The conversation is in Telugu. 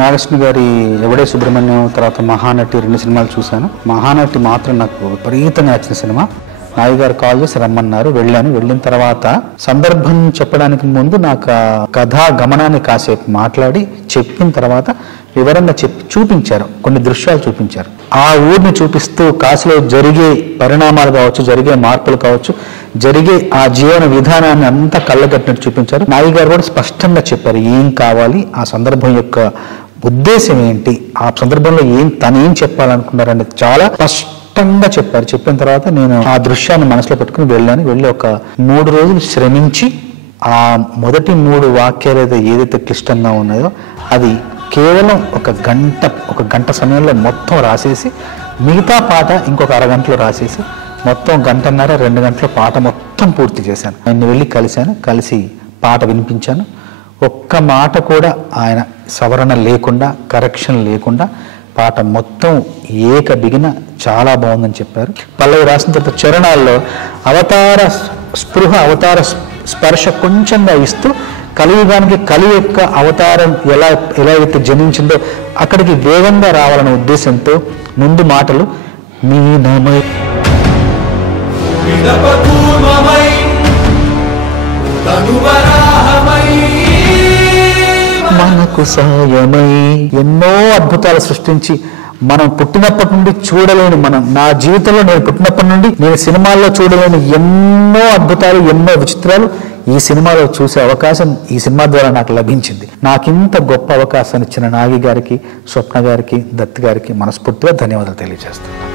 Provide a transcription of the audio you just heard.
నాగేశ్వర గారి ఎవడే సుబ్రహ్మణ్యం తర్వాత మహానటి 2 సినిమాలు చూశాను. మహానటి మాత్రం నాకు విపరీతంగా నచ్చిన సినిమా. నాయి గారు కాల్ చేసి రమ్మన్నారు, వెళ్ళాను. వెళ్ళిన తర్వాత సందర్భం చెప్పడానికి ముందు నాకు కథా గమనాన్ని కాసేపు మాట్లాడి చెప్పిన తర్వాత వివరంగా చూపించారు, కొన్ని దృశ్యాలు చూపించారు. ఆ ఊరిని చూపిస్తూ కాశీలో జరిగే పరిణామాలు కావచ్చు, జరిగే మార్పులు కావచ్చు, జరిగే ఆ జీవన విధానాన్ని అంతా కళ్ళగట్టినట్టు చూపించారు. నాయి గారు కూడా స్పష్టంగా చెప్పారు ఏం కావాలి, ఆ సందర్భం యొక్క ఉద్దేశం ఏంటి, ఆ సందర్భంలో తను ఏం చెప్పాలనుకున్నారని చాలా స్పష్టంగా చెప్పారు. చెప్పిన తర్వాత నేను ఆ దృశ్యాన్ని మనసులో పెట్టుకుని వెళ్ళాను. వెళ్ళి ఒక 3 రోజులు శ్రమించి ఆ మొదటి 3 వాక్యాలు ఏదైతే క్లిష్టంగా ఉన్నాయో అది కేవలం ఒక గంట సమయంలో మొత్తం రాసేసి, మిగతా పాట ఇంకొక అరగంటలో రాసేసి మొత్తం 1.5 2 గంటల పాట మొత్తం పూర్తి చేశాను. ఆయన్ని వెళ్ళి కలిశాను, కలిసి పాట వినిపించాను. ఒక్క మాట కూడా ఆయన సవరణ లేకుండా, కరెక్షన్ లేకుండా పాట మొత్తం బిగిన చాలా బాగుందని చెప్పారు. పల్లవి రాసిన తర్వాత చరణాల్లో అవతార స్పృహ, అవతార స్పర్శ కొంచెంగా ఇస్తూ కలియుగానికి కలి యొక్క అవతారం ఎలా అయితే జనించిందో అక్కడికి వేగంగా రావాలనే ఉద్దేశంతో ముందు మాటలు మీనమై మనకు సాయమై ఎన్నో అద్భుతాలు సృష్టించి మనం పుట్టినప్పటి నుండి చూడలేని, నా జీవితంలో నేను పుట్టినప్పటి నుండి నేను సినిమాల్లో చూడలేని ఎన్నో అద్భుతాలు, ఎన్నో విచిత్రాలు ఈ సినిమాలో చూసే అవకాశం ఈ సినిమా ద్వారా నాకు లభించింది. నాకింత గొప్ప అవకాశాన్ని ఇచ్చిన నాగి గారికి, స్వప్న గారికి, దత్ గారికి మనస్ఫూర్తిగా ధన్యవాదాలు తెలియజేస్తాను.